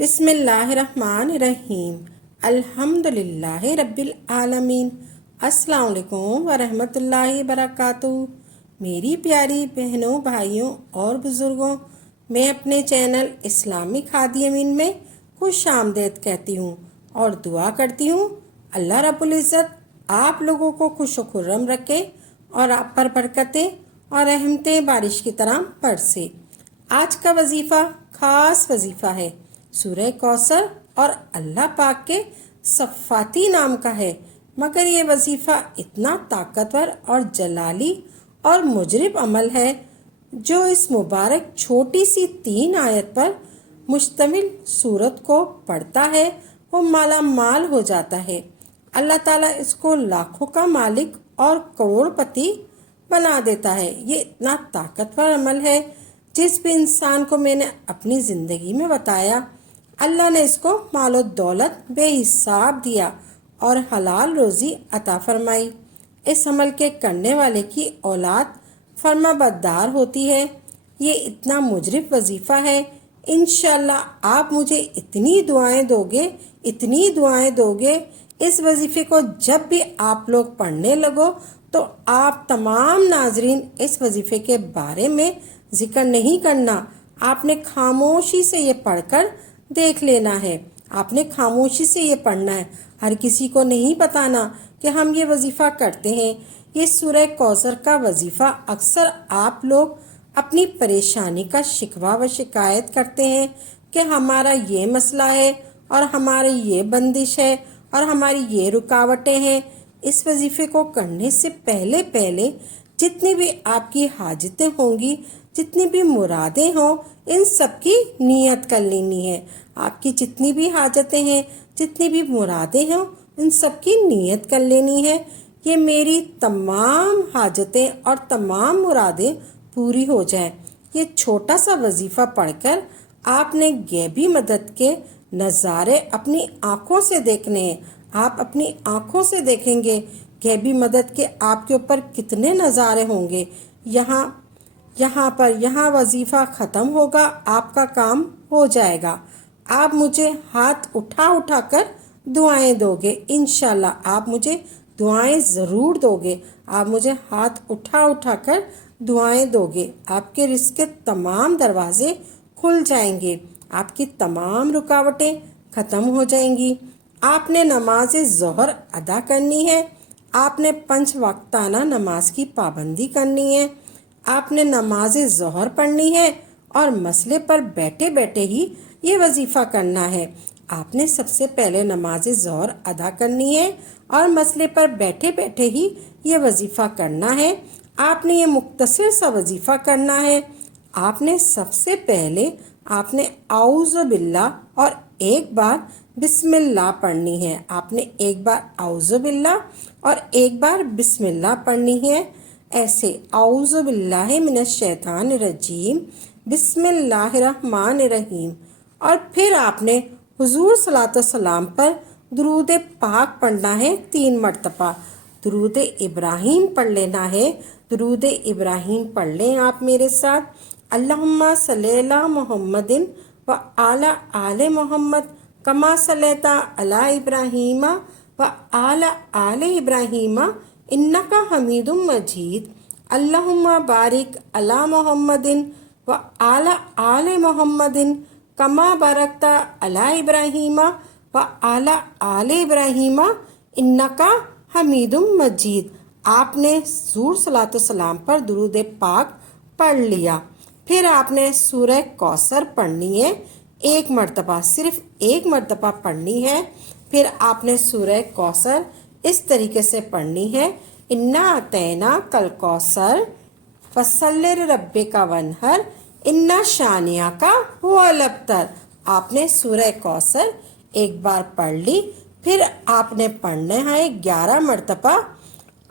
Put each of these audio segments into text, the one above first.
بسم اللہ الرحمن الرحیم الحمدللہ رب العالمین۔ السلام علیکم ورحمۃ اللہ وبرکاتہ۔ میری پیاری بہنوں، بھائیوں اور بزرگوں، میں اپنے چینل اسلامک ہادی امین میں خوش آمدید کہتی ہوں اور دعا کرتی ہوں اللہ رب العزت آپ لوگوں کو خوش و خرم رکھے اور آپ پر برکتیں اور رحمتیں بارش کی طرح برسے۔ آج کا وظیفہ خاص وظیفہ ہے، سورہ کوثر اور اللہ پاک کے صفاتی نام کا ہے، مگر یہ وظیفہ اتنا طاقتور اور جلالی اور مجرب عمل ہے جو اس مبارک چھوٹی سی 3 آیت پر مشتمل سورت کو پڑھتا ہے وہ مالا مال ہو جاتا ہے۔ اللہ تعالیٰ اس کو لاکھوں کا مالک اور کروڑ پتی بنا دیتا ہے۔ یہ اتنا طاقتور عمل ہے جس بھی انسان کو میں نے اپنی زندگی میں بتایا، اللہ نے اس کو مال و دولت بے حساب دیا اور حلال روزی عطا فرمائی۔ اس عمل کے کرنے والے کی اولاد فرما بردار ہوتی ہے۔ یہ اتنا مجرب وظیفہ ہے، انشاءاللہ آپ مجھے اتنی دعائیں دو گے اس وظیفے کو جب بھی آپ لوگ پڑھنے لگو تو آپ تمام ناظرین اس وظیفے کے بارے میں ذکر نہیں کرنا، آپ نے خاموشی سے یہ پڑھ کر دیکھ لینا ہے، آپ نے خاموشی سے یہ پڑھنا ہے، ہر کسی کو نہیں بتانا کہ ہم یہ وظیفہ کرتے ہیں۔ یہ سورہ کوثر کا وظیفہ اکثر آپ لوگ اپنی پریشانی کا شکوہ و شکایت کرتے ہیں کہ ہمارا یہ مسئلہ ہے اور ہماری یہ بندش ہے اور ہماری یہ رکاوٹیں ہیں۔ اس وظیفے کو کرنے سے پہلے جتنی بھی آپ کی حاجتیں ہوں گی، جتنی بھی مرادیں ہوں، ان سب کی نیت کر لینی ہے۔ آپ کی جتنی بھی حاجتیں ہیں، جتنی بھی مرادیں ہوں، ان سب کی نیت کر لینی ہے۔ یہ میری تمام حاجتیں اور تمام مرادیں پوری ہو جائیں۔ یہ چھوٹا سا وظیفہ پڑھ کر آپ نے غیبی مدد کے نظارے اپنی آنکھوں سے دیکھنے ہیں۔ آپ اپنی آنکھوں سے دیکھیں گے غیبی مدد کے آپ کے اوپر کتنے نظارے ہوں گے۔ یہاں وظیفہ ختم ہوگا، آپ کا کام ہو جائے گا۔ آپ مجھے ہاتھ اٹھا کر دعائیں دو گے، انشاءاللہ آپ مجھے دعائیں ضرور دو گے۔ آپ مجھے ہاتھ اٹھا کر دعائیں دو گے، آپ کے رزق کے تمام دروازے کھل جائیں گے، آپ کی تمام رکاوٹیں ختم ہو جائیں گی۔ آپ نے نماز ظہر ادا کرنی ہے، آپ نے 5 وقتانہ نماز کی پابندی کرنی ہے، آپ نے نماز ظہر پڑھنی ہے اور مسئلے پر بیٹھے ہی یہ وظیفہ کرنا ہے۔ آپ نے سب سے پہلے نماز ظہر ادا کرنی ہے اور مسئلے پر بیٹھے ہی یہ وظیفہ کرنا ہے۔ آپ نے یہ مختصر سا وظیفہ کرنا ہے۔ آپ نے سب سے پہلے اعوذ باللہ اور ایک بار بسم اللہ پڑھنی ہے۔ آپ نے ایک بار اعوذ باللہ اور ایک بار بسم اللہ پڑھنی ہے، ایسے اعوذ باللہ من الشیطان الرجیم، بسم اللہ الرحمن الرحیم، اور پھر آپ نے حضور صلی اللہ علیہ وسلم پر درود پاک پڑھنا ہے 3 مرتبہ۔ درود ابراہیم پڑھ لینا ہے، درود ابراہیم پڑھ لیں آپ میرے ساتھ۔ اللہم صلی علی محمد و علی آل محمد کما صلیت علی ابراہیم و علی آل ابراہیم انک حمید مجید۔ اللہم بارک علی محمد و علی آل محمد کما بارکت علی ابراہیم و علی آل ابراہیم انک حمید مجید۔ آپ نے حضور صلی اللہ علیہ وسلم پر درود پاک پڑھ لیا، پھر آپ نے سورہ کوثر پڑھنی ہے 1 مرتبہ، صرف 1 مرتبہ پڑھنی ہے۔ پھر آپ نے سورہ کوثر اس طریقے سے پڑھنی ہے، انا اعطیناک الکوثر فصلی لربک وانحر ان شانئک هو الابتر۔ آپ نے سورہ کوثر ایک بار پڑھ لی، پھر آپ نے پڑھنا ہے 11 مرتبہ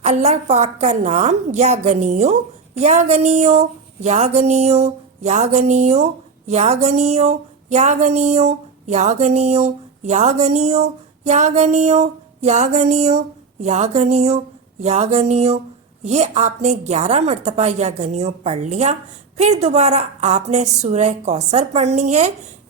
اللہ پاک کا نام، یا غنیو یا غنیو یا غنیو یا غنیو یا غنیو یا غنیو یا غنیو یا غنیو یا غنیو یا غنیو یا غنیو یا غنیو۔ یہ آپ نے 11 مرتبہ یا غنیو پڑھ لیا۔ پھر دوبارہ آپ نے سورہ کوثر پڑھنی ہے